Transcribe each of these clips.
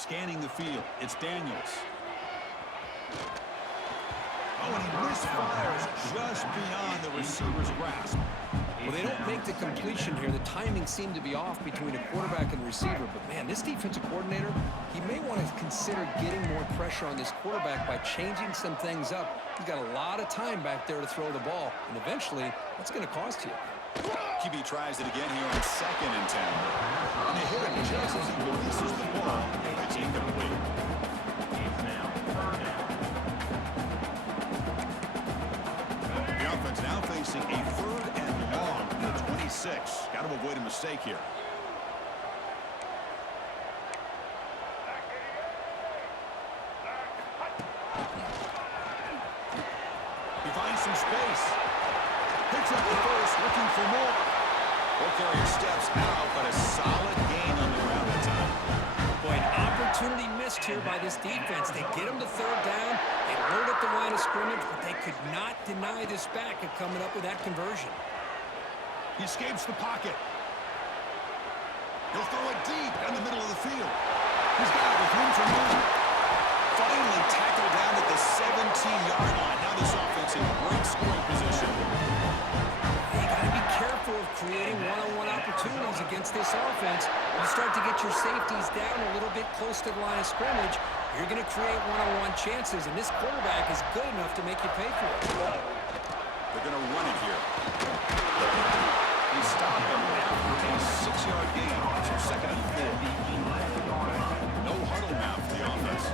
Scanning the field, it's Daniels. Oh, and he misfires just beyond the receiver's grasp. Well, they don't make the completion here. The timing seemed to be off between a quarterback and receiver. But, man, this defensive coordinator, he may want to consider getting more pressure on this quarterback by changing some things up. He's got a lot of time back there to throw the ball, and eventually that's going to cost you. QB tries it again here on 2nd and 10. And they hit him just as he releases the ball. It's incomplete. The offense now facing a 3rd and long at the 26. Got to avoid a mistake here. He finds some space. Picks up the first, looking for more. Ball carrier steps out, but a solid gain on the ground that time. Boy, an opportunity missed here by this defense. They get him to 3rd down. They load up the line of scrimmage, but they could not deny this back of coming up with that conversion. He escapes the pocket. He'll throw it deep in the middle of the field. He's got it with room for movement. Finally tackled down at the 17-yard line. Now this offense in great scoring position. You got to be careful of creating one-on-one opportunities against this offense. You start to get your safeties down a little bit close to the line of scrimmage, you're going to create one-on-one chances, and this quarterback is good enough to make you pay for it. They're going to run it here. He stopped him after a 6-yard gain. So 2nd and 4. No huddle now for the offense.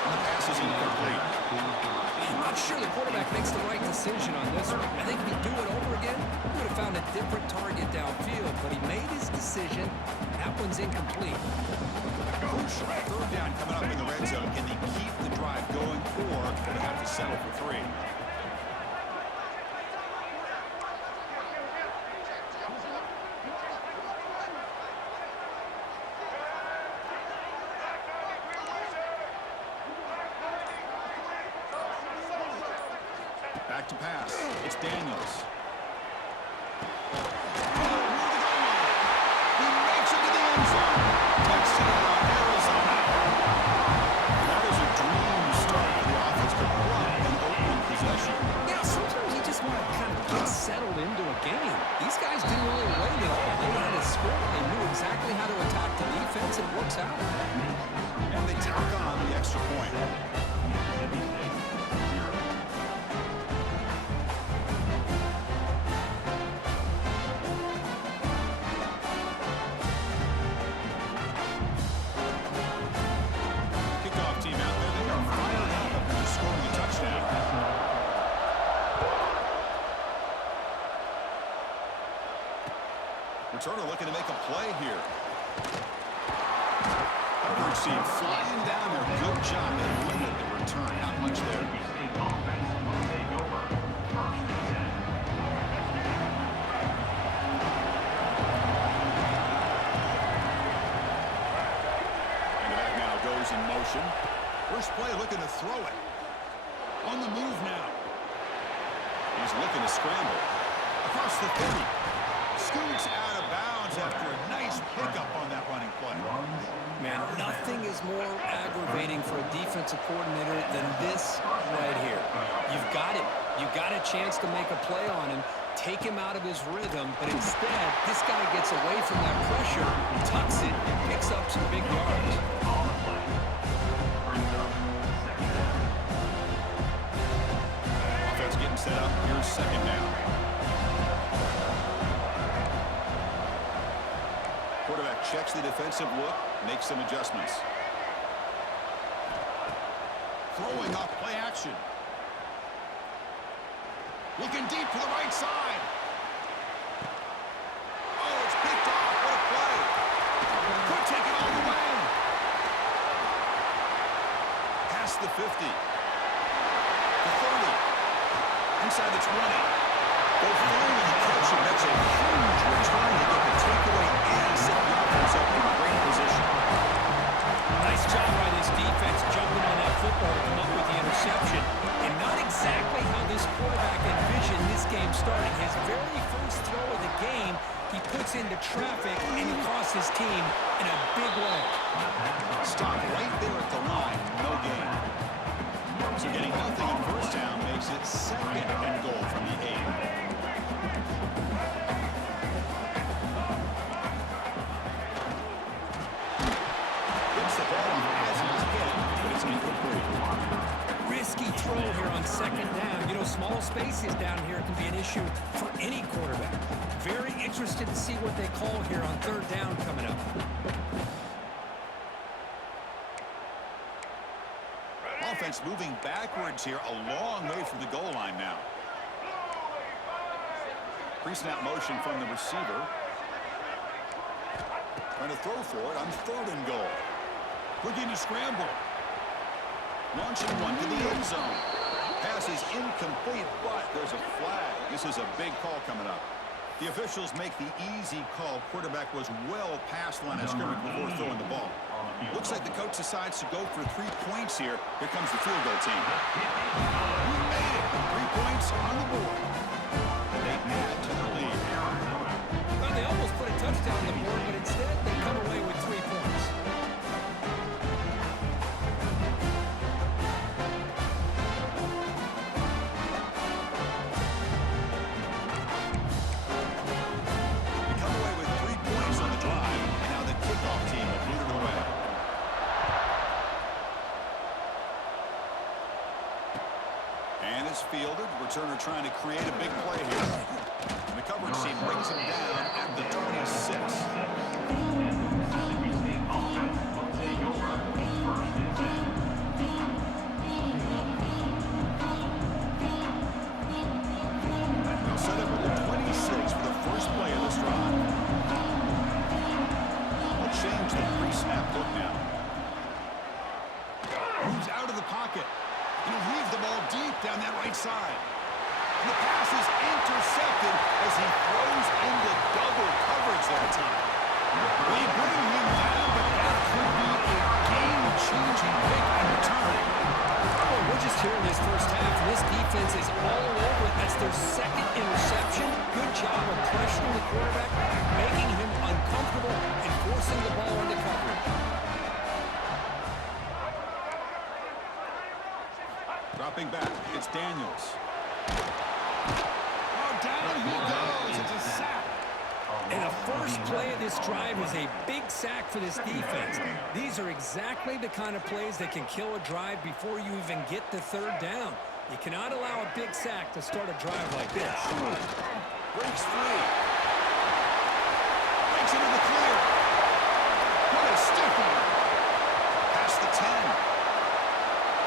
And the pass is incomplete. I'm not sure the quarterback makes the right decision on this one. I think if he'd do it over again, he would have found a different target downfield, but he made his decision. That one's incomplete. Crucial 3rd down coming up in the red zone. Can they keep the drive going, or do they have to settle for 3? Back to pass. It's Daniels. He makes it to the end zone. Touchdown, Arizona. That is a dream start for the offense, but what an opening possession. Yeah, sometimes you just want to kind of get settled into a game. These guys didn't really wait at all. They had a score. They knew exactly how to attack the defense, and it works out. And they tack on the extra point. Returner looking to make a play here. Coverage team flying down there. Good job. They limit the return. Not much there. And the back now goes in motion. First play looking to throw it. On the move now. He's looking to scramble. Across the 30. Scoots out of bounds after a nice pickup on that running play. Man, nothing is more aggravating for a defensive coordinator than this right here. You've got him. You've got a chance to make a play on him, take him out of his rhythm, but instead, this guy gets away from that pressure, tucks it, and picks up some big yards. Offense getting set up. Here's 2nd down. Quarterback checks the defensive look, makes some adjustments. Throwing off play action. Looking deep to the right side. Oh, it's picked off. What a play. Could take it all the way. Past the 50. The 30. Inside the 20. Both throwing and catching. That's a huge return to get the takeaway and set the offense up in great position. Nice job by this defense jumping on that football to come up with the interception. And not exactly how this quarterback envisioned this game starting. His very first throw of the game, there at the line, no gain. So getting nothing in first down makes it second and goal from the 8. Gets the ball as he's hit, but it's incomplete. Risky throw here on second down. You know, small spaces down here can be an issue for any quarterback. Very interested to see what they call here on third down coming up. Offense moving backwards here, a long way from the goal line now. Pre-snap motion from the receiver. Trying to throw for it on third and goal. Looking to scramble. Launching one to the end zone. Pass is incomplete, but there's a flag. This is a big call coming up. The officials make the easy call. Quarterback was well past the line of scrimmage before throwing the ball. Looks like the coach decides to go for 3 points here. Here comes the field goal team. We made it. 3 points on the board. And they add to the lead. Well, they almost put a touchdown on the board, but instead they come away with 3 points. Fielded, returner trying to create a big play here. And the coverage team brings him down at the 26. They'll set up at the 26 for the first play of this drive. We'll change the pre-snap look now. Moves out of the pocket. He'll leave the ball deep down that right side. And the pass is intercepted as he throws into double coverage that time. They bring him down, but that could be a game-changing pick in return. Well, we're just here in this first half. This defense is all over it. That's their second interception. Good job of pressuring the quarterback, making him uncomfortable, and forcing the ball into coverage. Dropping back, it's Daniels. Oh, down he goes. It's a sack. And the first play of this drive is a big sack for this defense. These are exactly the kind of plays that can kill a drive before you even get to third down. You cannot allow a big sack to start a drive like this. Breaks free. Breaks into the clear. What a stiff one. Past the 10.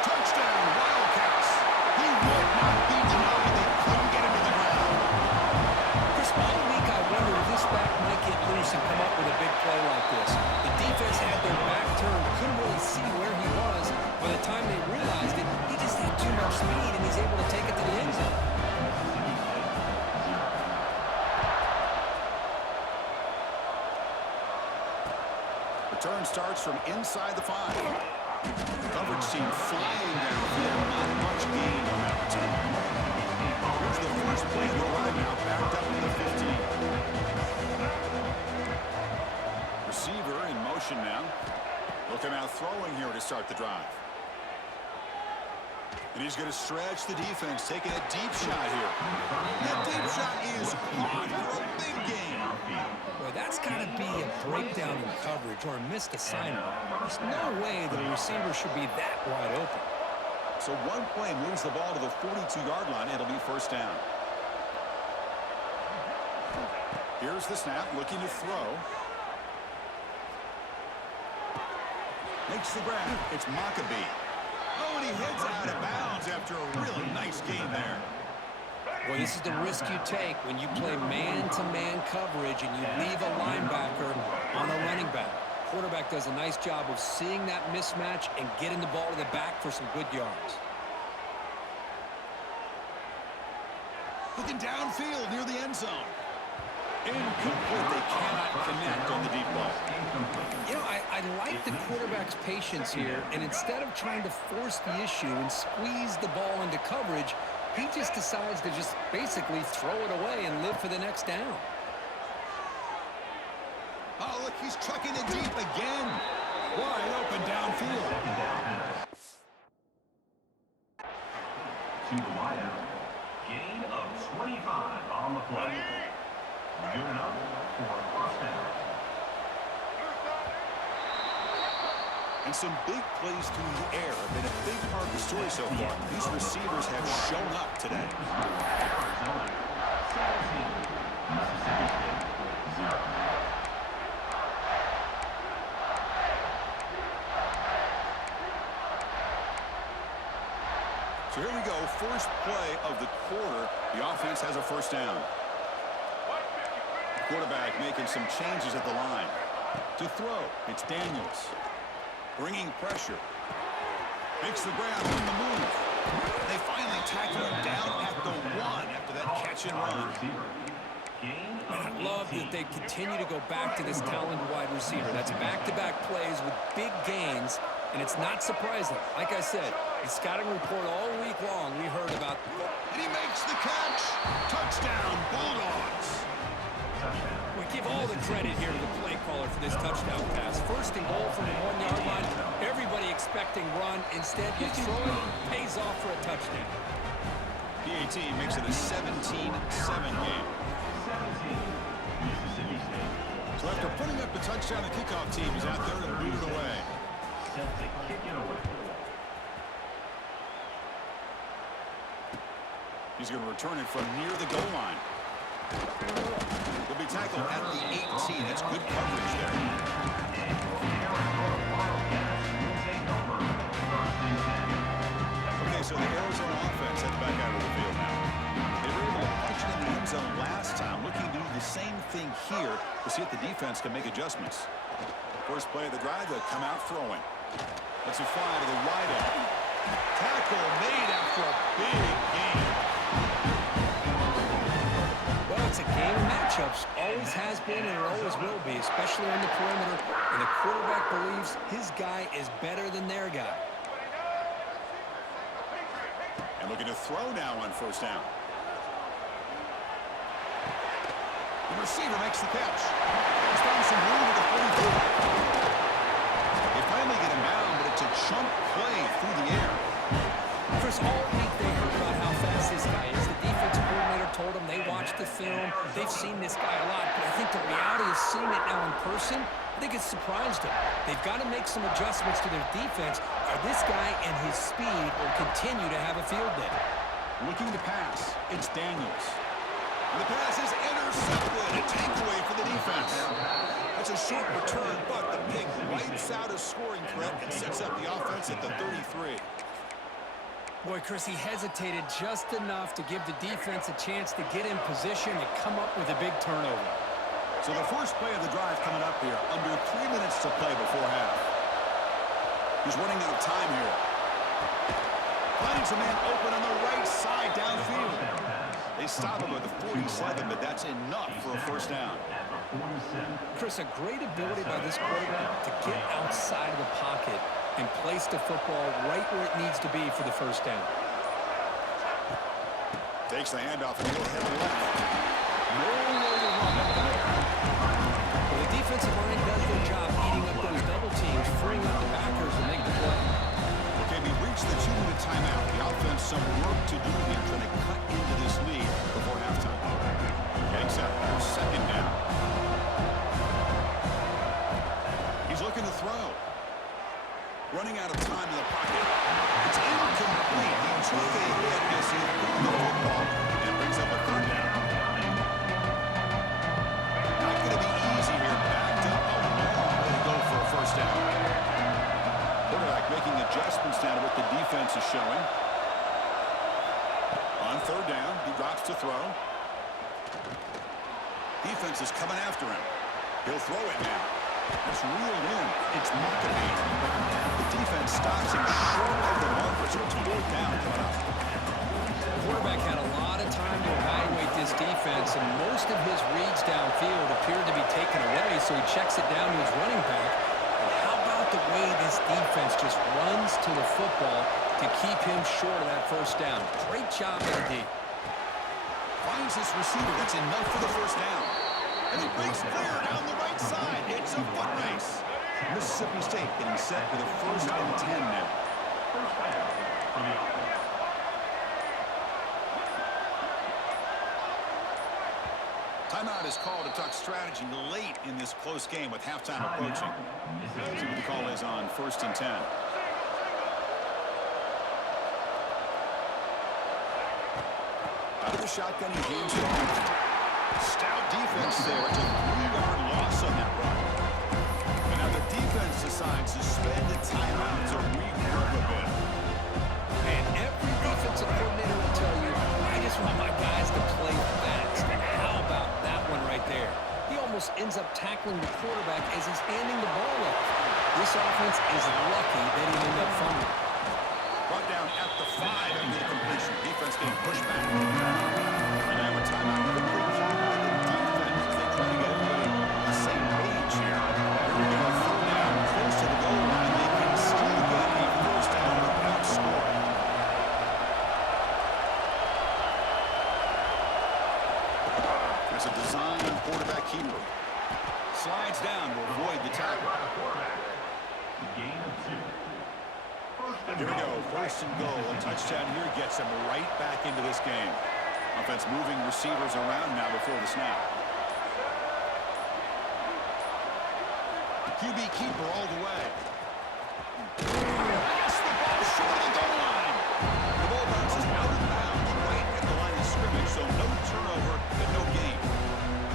Touchdown, Wildcats. He would not be denied. They couldn't get him to the ground. Chris, all week I wonder if this back might get loose and come up with a big play like this. The defense had their back turned, couldn't really see where he was. By the time they realized it, he just had too much speed, and he's able to take it to the end zone. Return starts from inside the 5. Coverage team flying downfield. Not much gain on that return. Here's the first play of the drive now, backed up to the 15. Receiver in motion now. Looking out throwing here to start the drive. And he's going to stretch the defense, taking a deep shot here. That deep shot is caught for a big gain. Well, that's got to be a breakdown in coverage or a missed assignment. There's no way that a receiver should be that wide open. So one play moves the ball to the 42-yard line. It'll be first down. Here's the snap, looking to throw. Makes the grab. It's Maccabee. Oh, and he heads out of bounds after a really nice game there. Well, this is the risk you take when you play man-to-man coverage and you leave a linebacker on a running back. Quarterback does a nice job of seeing that mismatch and getting the ball to the back for some good yards. Looking downfield near the end zone. Incomplete. They cannot connect on the deep ball. You know, I like the quarterback's patience here, and instead of trying to force the issue and squeeze the ball into coverage, he just decides to just basically throw it away and live for the next down. Oh, look, he's trucking it deep again. Wide open downfield. to the wideout. Gain of 25 on the play. Good enough for a first down. And some big plays through the air have been a big part of the story so far. These receivers have shown up today. Arizona 17, Mississippi State 0. So here we go, first play of the quarter. The offense has a first down. The quarterback making some changes at the line. To throw, it's Daniels. Bringing pressure. Makes the grab on the move. They finally tackle him down at the 1 after that catch and run. I love that they continue to go back to this talented wide receiver. That's back-to-back plays with big gains, and it's not surprising. Like I said, the scouting report all week long we heard about. And he makes the catch. Touchdown, Bulldogs. We give all the credit here to the play caller for this touchdown pass. First and goal from the 1-yard line. Everybody expecting run. Instead, you throw it, pays off for a touchdown. PAT makes it a 17-7 game. So after putting up the touchdown, the kickoff team is out there to boot it away. Set to kick it away. He's going to return it from near the goal line. He'll be tackled at the 18. That's good coverage there. Okay, so the Arizona offense heads back out of the field now. They were able to punch it in the end zone last time, looking to do the same thing here to see if the defense can make adjustments. First play of the drive, they'll come out throwing. Let's a fly to the wideout. Tackle made after a big game. Well, it's a game of matchups. Always has been and it always will be, especially on the perimeter. And the quarterback believes his guy is better than their guy. And looking to throw now on first down. The receiver makes the catch. He's found some room at the 44. They finally get him down, but it's a chunk play through the air. Chris, all week they heard about how fast this guy is. The defensive coordinator told them they watched the film. They've seen this guy a lot, but I think the reality of seeing it now in person, I think it's surprised them. They've got to make some adjustments to their defense, or this guy and his speed will continue to have a field day. Looking to pass, it's Daniels. And the pass is intercepted. A takeaway for the defense. That's a short return, but the pick wipes out a scoring threat and sets up the offense at the 33. Boy, Chris, he hesitated just enough to give the defense a chance to get in position and come up with a big turnover. So the first play of the drive coming up here, under 3 minutes to play before half. He's running out of time here. Finds a man open on the right side downfield. They stop him at the 47, but that's enough for a first down. Chris, a great ability by this quarterback to get outside of the pocket and place the football right where it needs to be for the first down. Takes the handoff and he'll head left. Nowhere to run up there. Well, the defensive line does their job eating up those double teams, freeing up the backers to make the play. Okay, we reached the 2-minute timeout. The offense some work to do here, trying to cut into this lead before halftime. Getting set for second down. He's looking to throw. Running out of time in the pocket. It's incomplete. He took a hit as he threw the football and brings up a third down. Not going to be easy here. Backed up a long way to go for a first down. Quarterback making adjustments now to what the defense is showing. On third down, he drops to throw. Defense is coming after him. He'll throw it now. It's reeled in. It's not going to be. The defense stops him short of the marker, so it's fourth down coming up. The quarterback had a lot of time to evaluate this defense, and most of his reads downfield appeared to be taken away, so he checks it down to his running back. And how about the way this defense just runs to the football to keep him short of that first down? Great job by the D. Finds this receiver. That's enough for the first down. And he breaks clear down the right side. It's a foot race. Mississippi State getting set for the 1st and 10 now. First down for the offense. Timeout is called to talk strategy late in this close game with halftime approaching. See what the call is on 1st and 10. Out of the shotgun, he hands it off. Stout defense there. It's a 3-yard loss on that run. And now the defense decides to spend a timeout to regroup a bit. And every defensive coordinator will tell you, I just want my guys to play fast. And how about that one right there? He almost ends up tackling the quarterback as he's handing the ball off. This offense is lucky they didn't end up fumbling. Brought down at the 5 after the completion. Defense getting pushed back. And now a timeout quickly called by the defense as they try to get everybody on the same page here. They're going to throw down close to the goal line. They can still get a first down without scoring. There's a design quarterback keeper. Slides down to avoid the tackle. Gain of 2. Here we go, 1st and goal. A touchdown here gets him right back into this game. Offense moving receivers around now before the snap. QB keeper all the way. Pass the ball short of the goal line. The ball bounces out of bounds right at the line of scrimmage, so no turnover and no gain.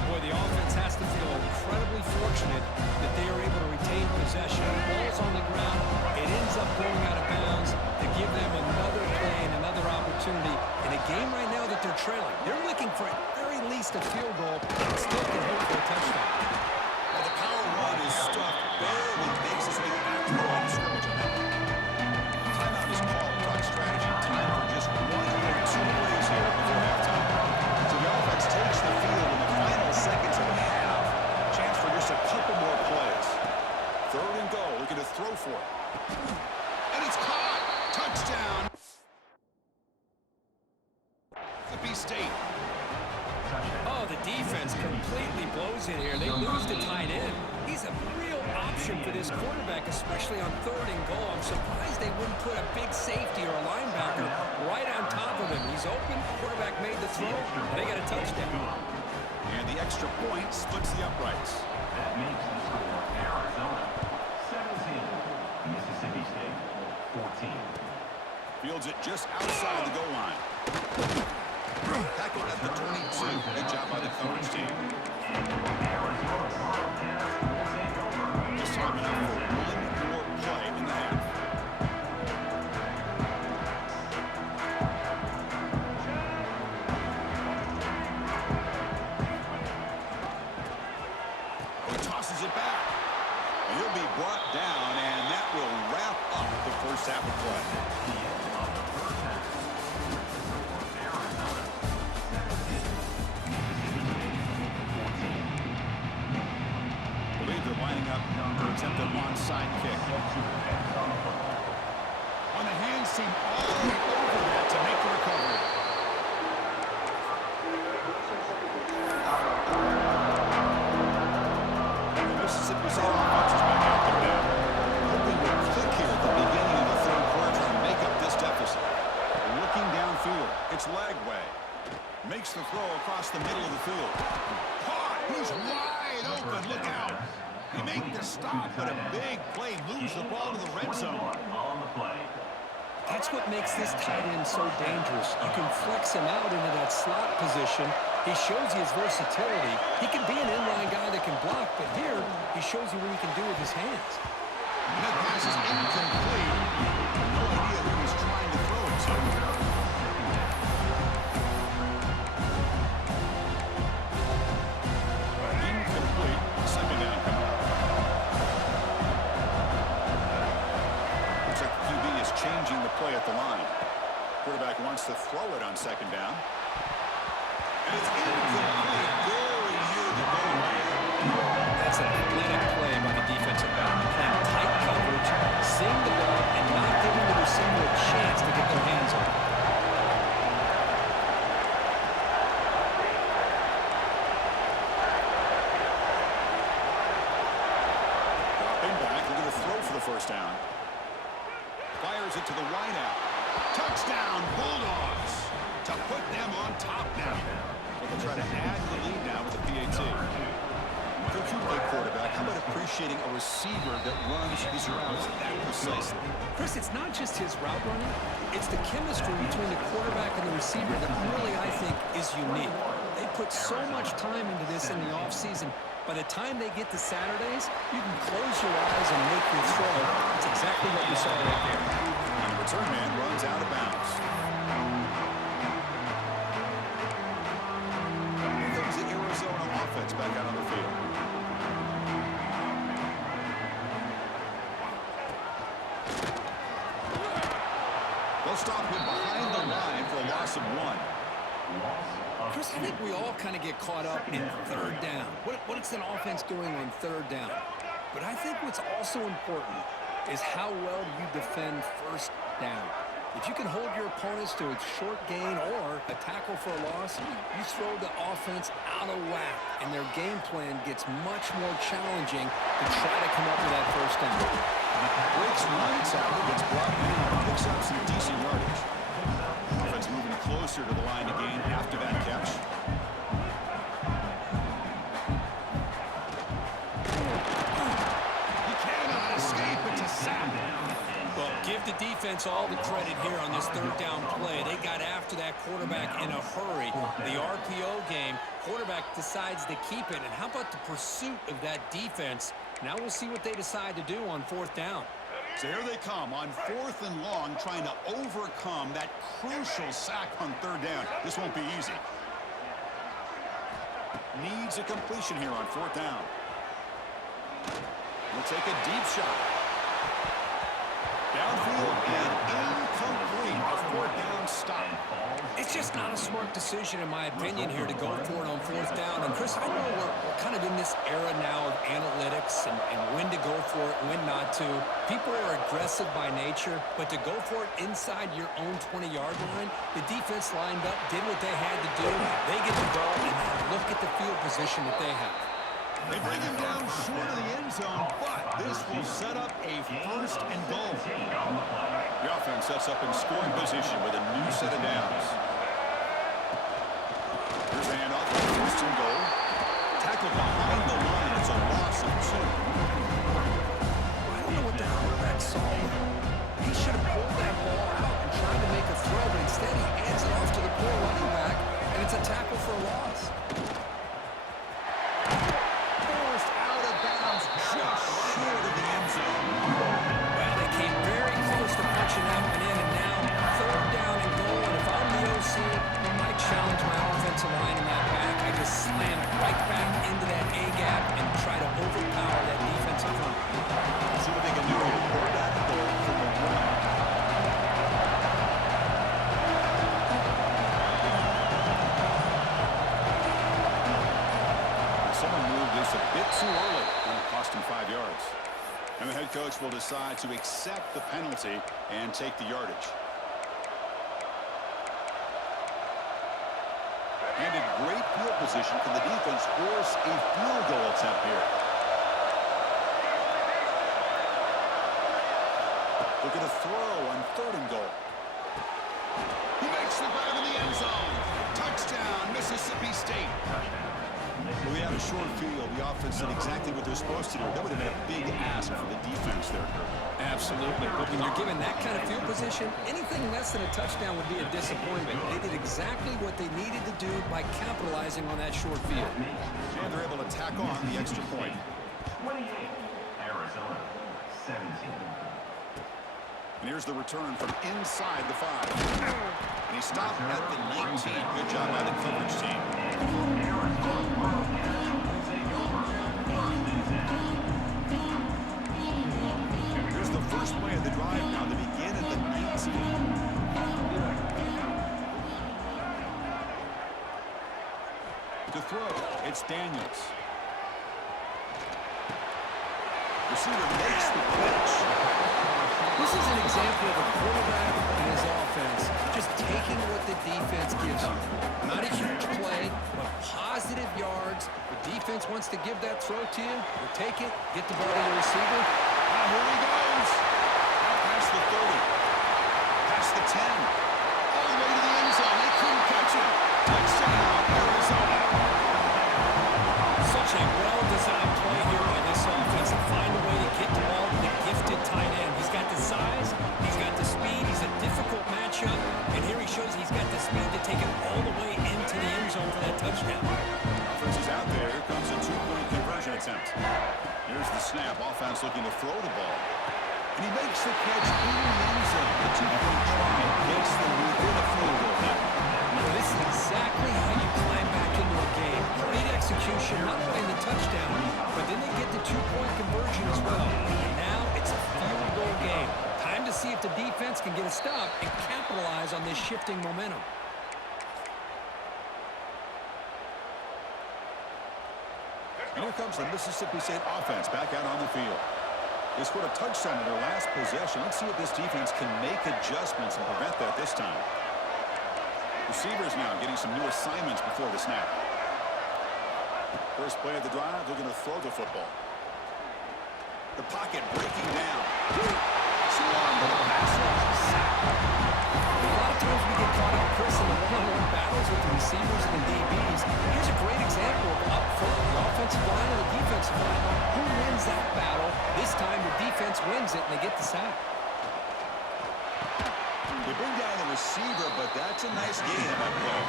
Boy, the offense has to feel incredibly fortunate that they are able to retain possession. The ball's on the ground. It ends up going out of bounds to give them another play and another opportunity in a game right now that they're trailing. They're looking for at very least a field goal and still can hope for a touchdown. Well, the power run is stuffed, barely makes its way back to the line of scrimmage. Timeout is called. Talk strategy. Time for just 1 or 2 plays here before halftime. So the offense takes the field in the final seconds of the half. Chance for just a couple more plays. 3rd and goal. Looking to throw for it. And it's caught. Touchdown. Mississippi State. Oh, the defense completely blows it here. They lose the tight end. He's a real option for this quarterback, especially on 3rd and goal. I'm surprised they wouldn't put a big safety or a linebacker right on top of him. He's open. Quarterback made the throw. They got a touchdown. And the extra point splits the uprights. That makes the score Arizona 17, Mississippi State 14. Fields it just outside the goal line. Tackled at the 22. Good job by the coverage team. This time enough for 1 more play in the half. Oh, he tosses it back. And he'll be brought down, and that will wrap up the first half of play. Lining up to attempt an onside kick. On the hands team all the way over that to make the recovery. The Mississippi State offense is back out there now. Hoping to click here at the beginning of the 3rd quarter, trying to make up this deficit. Looking downfield, it's Lagway. Makes the throw across the middle of the field. Caught! He's wide open, look out! They make the stop, but a big play moves the ball to the red zone. On the play. That's what makes this tight end so dangerous. You can flex him out into that slot position. He shows you his versatility. He can be an inline guy that can block, but here he shows you what he can do with his hands. And that pass is incomplete. No idea who he's trying to throw it to. Incomplete. 2nd down coming up. Looks like the QB is changing the play at the line. Quarterback wants to throw it on 2nd down. And it's incomplete. Very near the goal line. That's an athletic play by the defensive back. Playing tight coverage, seeing the ball, and not giving the receiver a chance to get their hands on it. Dropping back, looking to throw for the 1st down. Fires it to the wide out. Touchdown, Bulldogs! To put them on top now. They'll try to add to the lead now with the PAT. Coach, you play quarterback. How about appreciating a receiver that runs his routes that precisely? Chris, it's not just his route running. It's the chemistry between the quarterback and the receiver that really, I think, is unique. They put so much time into this in the offseason. By the time they get to Saturdays, you can close your eyes and make your throw. It's exactly what we saw right there. And the return man runs out of bounds. Here comes the Arizona offense back out on the field. They'll stop him behind the line for a loss of 1. Chris, I think we all kind of get caught up in third down. What's an offense doing on third down? But I think what's also important is how well you defend first down. If you can hold your opponents to a short gain or a tackle for a loss, you throw the offense out of whack, and their game plan gets much more challenging to try to come up with that first down. Breaks one tackle, gets brought in, picks up some decent yardage. Offense moving closer to the line again after that catch. He cannot escape. It's a sack. Well, give the defense all the credit here on this third down play. They got after that quarterback in a hurry. The RPO game, quarterback decides to keep it. And how about the pursuit of that defense? Now we'll see what they decide to do on fourth down. So here they come on 4th and long, trying to overcome that crucial sack on third down. This won't be easy. Needs a completion here on 4th down. He'll take a deep shot. Downfield and incomplete. A 4th down stop. It's just not a smart decision, in my opinion, here to go for it on fourth down. And, Chris, I know we're kind of in this era now of analytics and when to go for it, when not to. People are aggressive by nature, but to go for it inside your own 20-yard line, the defense lined up, did what they had to do. They get the ball, and look at the field position that they have. They bring him down short of the end zone, but this will set up a 1st and goal. The offense sets up in scoring position with a new set of downs. Here's a handoff for 1st and goal. Tackled behind the line. It's a loss of 2. I don't know what the quarterback saw. He should have pulled that ball out and tried to make a throw, but instead he hands it off to the poor running back, and it's a tackle for a loss. Forced out of bounds just short of the end zone. Well, they came very close to punching that one in, and now third down and goal. And if I'm the OC, I challenge my offensive line in that back. I just slam it right back into that A-gap and try to overpower that defensive front. See what they can do here to pull that goal from the run. Someone moved this a bit too early, and it cost him 5 yards. And the head coach will decide to accept the penalty and take the yardage. And in great field position, can the defense force a field goal attempt here? Looking to throw on 3rd and goal. He makes the grab in the end zone. Touchdown, Mississippi State. Well, we had a short field. The offense did exactly what they're supposed to do. That would have been a big ask for the defense there, Kurt. Absolutely. But when you're given that kind of field position, anything less than a touchdown would be a disappointment. They did exactly what they needed to do by capitalizing on that short field. And they're able to tack on the extra point. 28, Arizona, 17. And here's the return from inside the 5. And he stopped at the 19. Good job by the coverage team. Here's the first play of the drive now. They begin at the 19. To throw, it's Daniels. Receiver makes the pitch. This is an example of a quarterback and his offense just taking what the defense gives you. Not a huge play, but positive yards. The defense wants to give that throw to you. You take it, get the ball to the receiver. Ah, here he goes. Out past the 30. Past the 10. All the way to the end zone. They couldn't catch him. Touchdown, Arizona. the size, he's got the speed, he's a difficult matchup, and here he shows he's got the speed to take it all the way into the end zone for that touchdown. Offense is out there. Here comes a two-point conversion attempt. Here's the snap. Offense looking to throw the ball. And he makes the catch in the end zone. The two-point try gets them within a field goal. Well, this is exactly how you climb back into a game. Great execution, not only in the touchdown, but then they get the two-point conversion as well. And now it's a field goal game. Time to see if the defense can get a stop and capitalize on this shifting momentum. And here comes the Mississippi State offense back out on the field. They scored a touchdown in their last possession. Let's see if this defense can make adjustments and prevent that this time. Receivers now getting some new assignments before the snap. First play of the drive, they're going to throw the football. The pocket breaking down. Swarm with a pass rush. A lot of times we get caught up, Chris, in the one-on-one battles with the receivers and the DBs. Here's a great example of up front, the offensive line and the defensive line. Who wins that battle? This time the defense wins it and they get the sack. They bring down the receiver, but that's a nice gain on that play.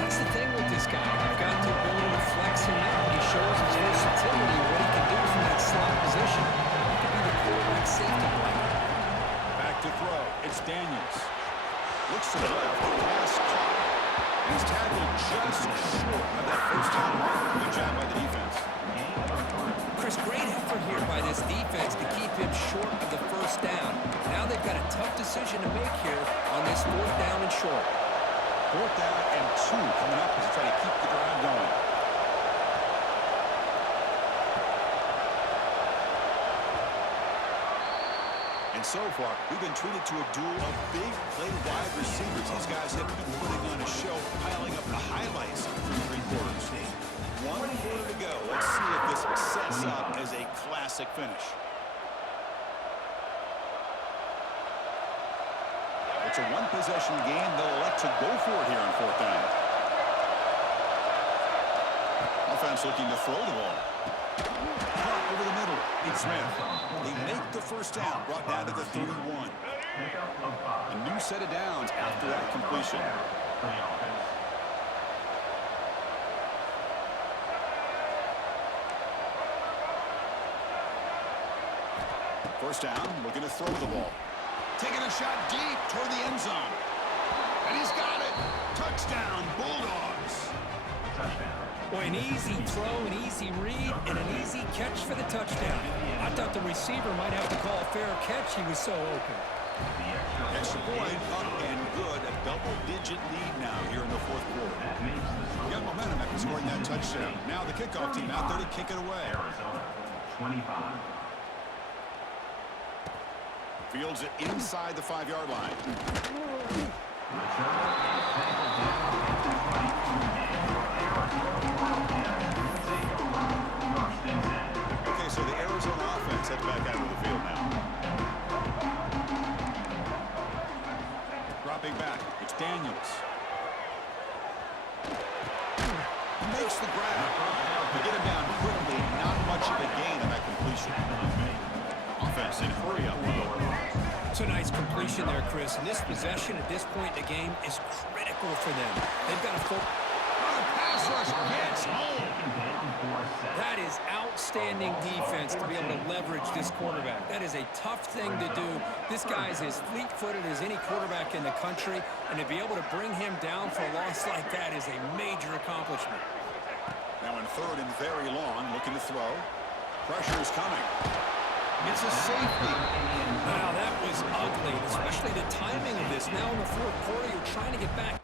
That's the thing with this guy. You've got the ability to flex him out. He shows his versatility, what he can do from that slot position. He can be the quarterback safety blanket. Back to throw. It's Daniels. Looks to the left. Pass caught. He's tackled just short of that first down mark. Good job by the defense. Chris, great effort here by this defense to keep him short of the first down. Now they've got a tough decision to make here on this fourth down and short. Fourth down and 2 coming up as they try to keep the drive going. And so far, we've been treated to a duel of big play wide receivers. These guys have been putting on a show, piling up the highlights through 3 quarters. 1 quarter to go. Let's see if this sets up as a classic finish. It's a one-possession game. They'll elect to go for it here on fourth down. Offense looking to throw the ball. Caught over the middle. It's Smith. They make the first down, brought down to the 31. A new set of downs after that completion. First down, looking to throw the ball. Taking a shot deep toward the end zone. And he's got it. Touchdown, Bulldogs. Boy, an easy throw, an easy read, and an easy catch for the touchdown. I thought the receiver might have to call a fair catch. He was so open. Extra point, up and good. A double-digit lead now here in the fourth quarter. We got momentum after scoring that touchdown. Now the kickoff team out there to kick it away. 25. Fields it inside the 5-yard line. Okay, so the Arizona offense heads back out of the field now. Dropping back, it's Daniels. Makes the grab. To get him down quickly, not much of a gain on that completion. Offense in hurry-up mode. It's a nice completion there, Chris. And this possession at this point in the game is critical for them. They've got to focus. Pass rush gets home. That is outstanding defense to be able to leverage this quarterback. That is a tough thing to do. This guy is as fleet-footed as any quarterback in the country, and to be able to bring him down for a loss like that is a major accomplishment. Now in third and very long, looking to throw. Pressure is coming. It's a safety. Wow, that was ugly, especially the timing of this. Now in the fourth quarter, you're trying to get back